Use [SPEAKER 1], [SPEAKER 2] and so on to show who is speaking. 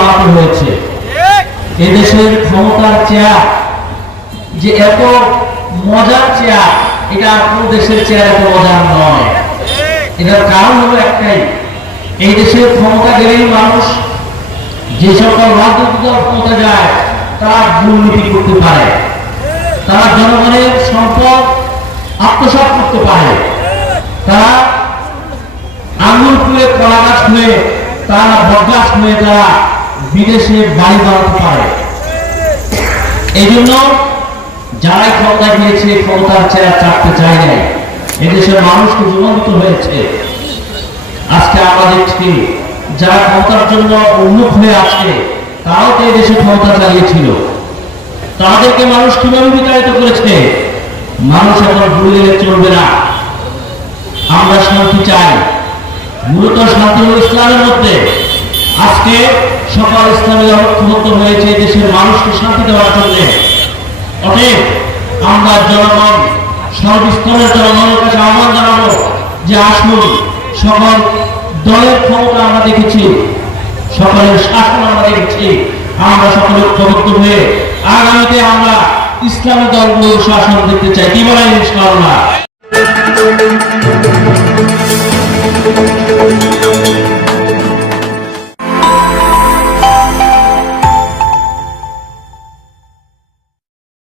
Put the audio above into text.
[SPEAKER 1] আমাকে হয়েছে। এদেশের ক্ষমতার চেয়ার যে এত মজার চেয়ার এটা কোন দেশের চেয়ার এত মজার নয়। এটার কারণ হলো একটাই এই দেশের ক্ষমতা গেলেই মানুষ যে সকল রাজনৈতিক দল ক্ষমতা যায় তারা দুর্নীতি করতে পারে। তারা জনগণের সম্পদ আত্মসাৎ করতে পারে। তারা আঙুল ফুলে কলা গাছ হয়ে তারা বদগাছ হয়ে তারা বিদেশে বাড়ি বানাতে পারে। এই জন্য যারাই ক্ষমতা গিয়েছে ক্ষমতার চেয়ার চাপতে চায় নাই। এদেশের মানুষকে জীবন্ত হয়েছে। আজকে আমরা দেখছি যারা ক্ষমতার জন্য উন্মুখ হয়ে আছে, তারাও তো দেশে ক্ষমতা চালিয়েছিল। তাদেরকে মানুষ কীভাবে বিতাড়িত করেছে? মানুষ এখন ভুলে গেলে চলবে না। আমরা শান্তি চাই। মূলত শান্তি হল ইসলামের মধ্যে। আজকে সকল ইসলামী ঐক্যবদ্ধ হয়েছে দেশের মানুষকে শান্তি দেওয়ার জন্য। অতএব আমরা জনগণ, সর্বস্তরের জনগণের কাছে আহ্বান জানাব যে আসুন, সকল দলের ক্ষমতা আমরা দেখেছি, সকলের শাসন আমরা দেখেছি, আমরা সকল ঐক্যবদ্ধ হয়ে আগামীতে আমরা ইসলামী দলগুলোর শাসন দেখতে চাই। কি বলেন ইনশাআল্লাহ?